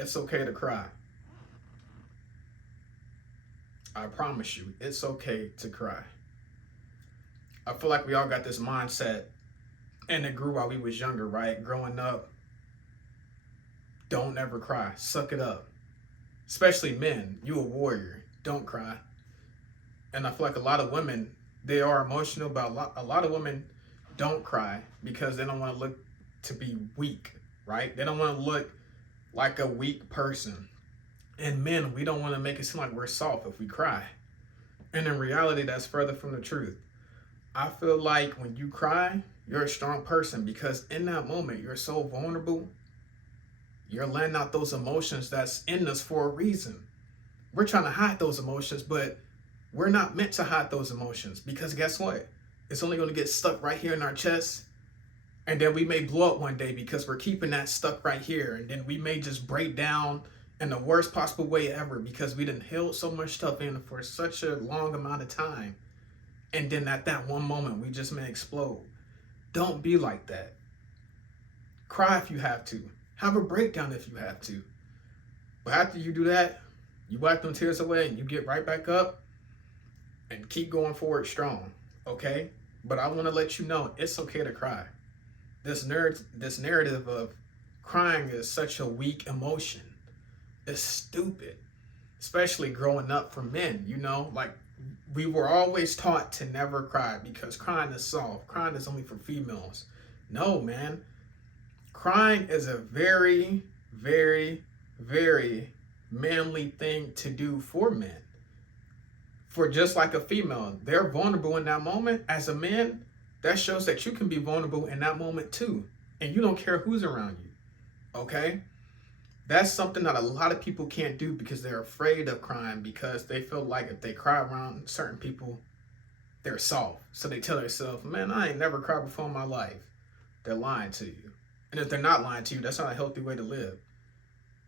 It's okay to cry. I promise you, it's okay to cry. I feel like we all got this mindset, and it grew while we was younger, right? Growing up, don't ever cry. Suck it up. Especially men. You a warrior. Don't cry. And I feel like a lot of women, they are emotional, but a lot of women don't cry because they don't want to look to be weak, right? They don't want to look like a weak person. And men, we don't want to make it seem like we're soft if we cry. And in reality, that's further from the truth. I feel like when you cry, you're a strong person because in that moment, you're so vulnerable. You're letting out those emotions that's in us for a reason. We're trying to hide those emotions, but we're not meant to hide those emotions because guess what? It's only going to get stuck right here in our chest. And then we may blow up one day because we're keeping that stuck right here. And then we may just break down in the worst possible way ever because we didn't hold so much stuff in for such a long amount of time. And then at that one moment, we just may explode. Don't be like that. Cry if you have to. Have a breakdown if you have to. But after you do that, you wipe them tears away and you get right back up and keep going forward strong. Okay? But I want to let you know it's okay to cry. This narrative of crying is such a weak emotion. It's stupid. Especially growing up for men, like we were always taught to never cry because crying is soft. Crying is only for females. No, man. Crying is a very, very, very manly thing to do for men. For just like a female, they're vulnerable in that moment. As a man, that shows that you can be vulnerable in that moment too. And you don't care who's around you. Okay? That's something that a lot of people can't do because they're afraid of crying because they feel like if they cry around certain people, they're soft. So they tell themselves, man, I ain't never cried before in my life. They're lying to you. And if they're not lying to you, that's not a healthy way to live.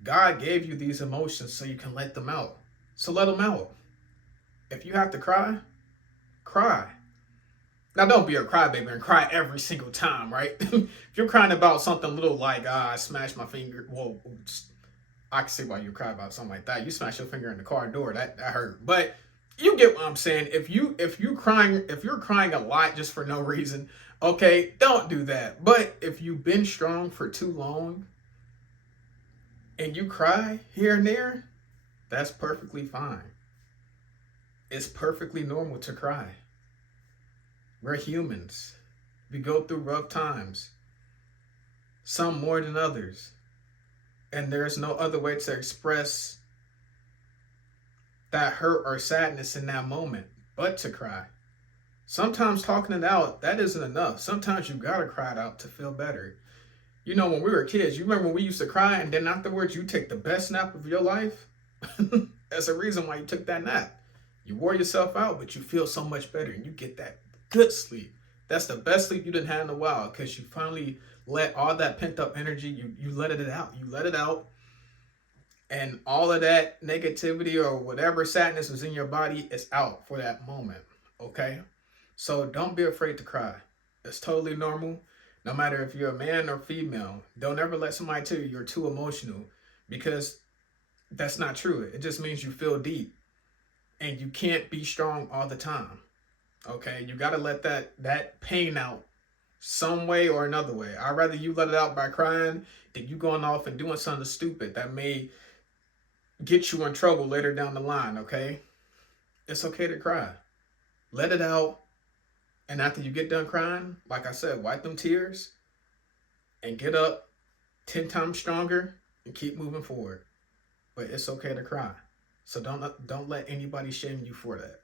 God gave you these emotions so you can let them out. So let them out. If you have to cry, cry. Now, don't be a crybaby and cry every single time, right? If you're crying about something little like, I smashed my finger, well, I can see why you cry about something like that. You smash your finger in the car door, that hurt. But you get what I'm saying. If you're crying a lot just for no reason, okay, don't do that. But if you've been strong for too long and you cry here and there, that's perfectly fine. It's perfectly normal to cry. We're humans. We go through rough times, some more than others. And there's no other way to express that hurt or sadness in that moment but to cry. Sometimes talking it out, that isn't enough. Sometimes you gotta cry it out to feel better. When we were kids, you remember when we used to cry and then afterwards you take the best nap of your life? That's the reason why you took that nap. You wore yourself out, but you feel so much better and you get that good sleep. That's the best sleep you didn't have in a while because you finally let all that pent up energy, you let it out. You let it out. And all of that negativity or whatever sadness was in your body is out for that moment. Okay? So don't be afraid to cry. It's totally normal. No matter if you're a man or female, don't ever let somebody tell you you're too emotional because that's not true. It just means you feel deep and you can't be strong all the time. Okay, you gotta let that pain out some way or another way. I'd rather you let it out by crying than you going off and doing something stupid that may get you in trouble later down the line, okay? It's okay to cry. Let it out. And after you get done crying, like I said, wipe them tears and get up 10 times stronger and keep moving forward. But it's okay to cry. So don't let anybody shame you for that.